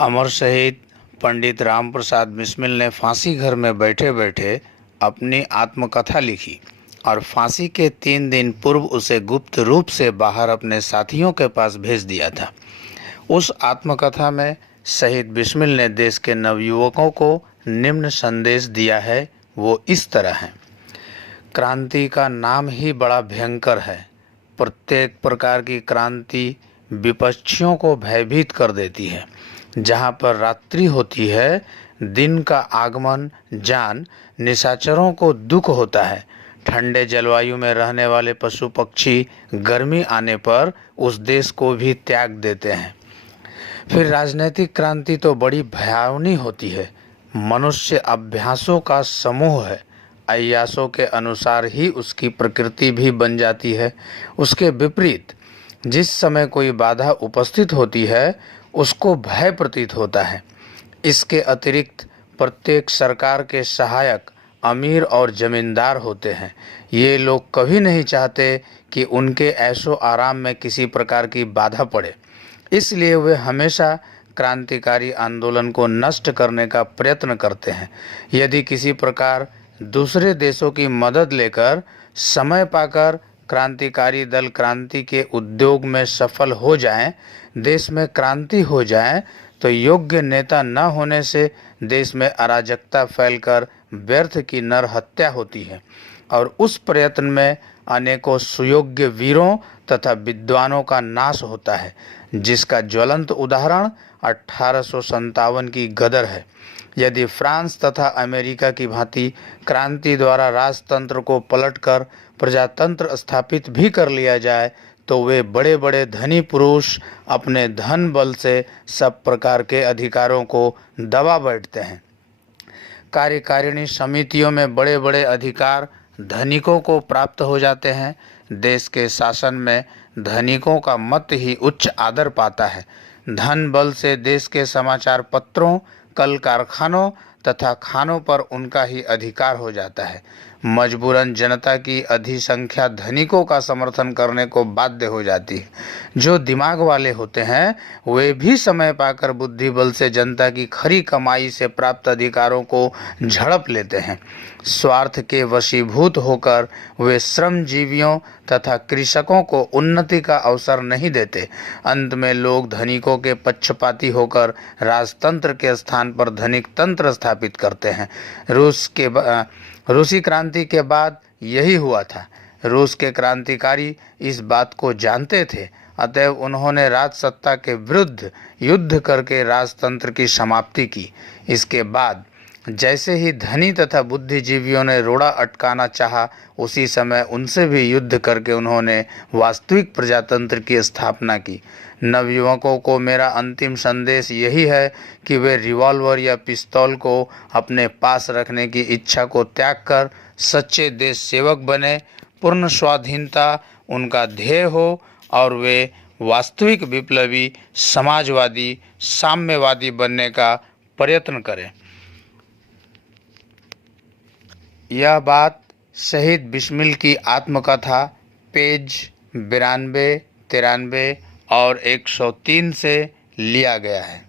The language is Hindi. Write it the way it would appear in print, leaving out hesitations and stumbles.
अमर शहीद पंडित राम प्रसाद बिस्मिल ने फांसी घर में बैठे बैठे अपनी आत्मकथा लिखी और फांसी के 3 दिन पूर्व उसे गुप्त रूप से बाहर अपने साथियों के पास भेज दिया था। उस आत्मकथा में शहीद बिस्मिल ने देश के नवयुवकों को निम्न संदेश दिया है। वो इस तरह है। क्रांति का नाम ही बड़ा भयंकर है। प्रत्येक प्रकार की क्रांति विपक्षियों को भयभीत कर देती है। जहाँ पर रात्रि होती है, दिन का आगमन जान निशाचरों को दुख होता है। ठंडे जलवायु में रहने वाले पशु पक्षी गर्मी आने पर उस देश को भी त्याग देते हैं। फिर राजनीतिक क्रांति तो बड़ी भयावनी होती है। मनुष्य अभ्यासों का समूह है। अय्यासों के अनुसार ही उसकी प्रकृति भी बन जाती है। उसके विपरीत जिस समय कोई बाधा उपस्थित होती है, उसको भय प्रतीत होता है। इसके अतिरिक्त प्रत्येक सरकार के सहायक अमीर और जमींदार होते हैं। ये लोग कभी नहीं चाहते कि उनके ऐशो आराम में किसी प्रकार की बाधा पड़े, इसलिए वे हमेशा क्रांतिकारी आंदोलन को नष्ट करने का प्रयत्न करते हैं। यदि किसी प्रकार दूसरे देशों की मदद लेकर समय पाकर क्रांतिकारी दल क्रांति के उद्योग में सफल हो जाएं, देश में क्रांति हो जाए, तो योग्य नेता न होने से देश में अराजकता फैलकर व्यर्थ की नरहत्या होती है और उस प्रयत्न में अनेकों सुयोग्य वीरों तथा विद्वानों का नाश होता है, जिसका ज्वलंत उदाहरण 1857 की गदर है। यदि फ्रांस तथा अमेरिका की भांति क्रांति द्वारा राजतंत्र को पलटकर प्रजातंत्र स्थापित भी कर लिया जाए, तो वे बड़े बड़े धनी पुरुष अपने धन बल से सब प्रकार के अधिकारों को दबा बैठते हैं। कार्यकारिणी समितियों में बड़े बड़े अधिकार धनिकों को प्राप्त हो जाते हैं। देश के शासन में धनिकों का मत ही उच्च आदर पाता है। धन बल से देश के समाचार पत्रों, कल कारखानों तथा खानों पर उनका ही अधिकार हो जाता है। मजबूरन जनता की अधिसंख्या धनिकों का समर्थन करने को बाध्य हो जाती है। जो दिमाग वाले होते हैं, वे भी समय पाकर बुद्धि बल से जनता की खरी कमाई से प्राप्त अधिकारों को झड़प लेते हैं। स्वार्थ के वशीभूत होकर वे श्रमजीवियों तथा कृषकों को उन्नति का अवसर नहीं देते। अंत में लोग धनिकों के पक्षपाती होकर राजतंत्र के स्थान पर धनिक तंत्र स्थापित करते हैं। रूसी क्रांति के बाद यही हुआ था। रूस के क्रांतिकारी इस बात को जानते थे, अतएव उन्होंने राजसत्ता के विरुद्ध युद्ध करके राजतंत्र की समाप्ति की। इसके बाद जैसे ही धनी तथा बुद्धिजीवियों ने रोड़ा अटकाना चाहा, उसी समय उनसे भी युद्ध करके उन्होंने वास्तविक प्रजातंत्र की स्थापना की। नवयुवकों को मेरा अंतिम संदेश यही है कि वे रिवॉल्वर या पिस्तौल को अपने पास रखने की इच्छा को त्याग कर सच्चे देश सेवक बने। पूर्ण स्वाधीनता उनका ध्येय हो और वे वास्तविक विप्लवी, समाजवादी, साम्यवादी बनने का प्रयत्न करें। यह बात शहीद बिस्मिल की आत्मकथा पेज 92, 93 और 103 से लिया गया है।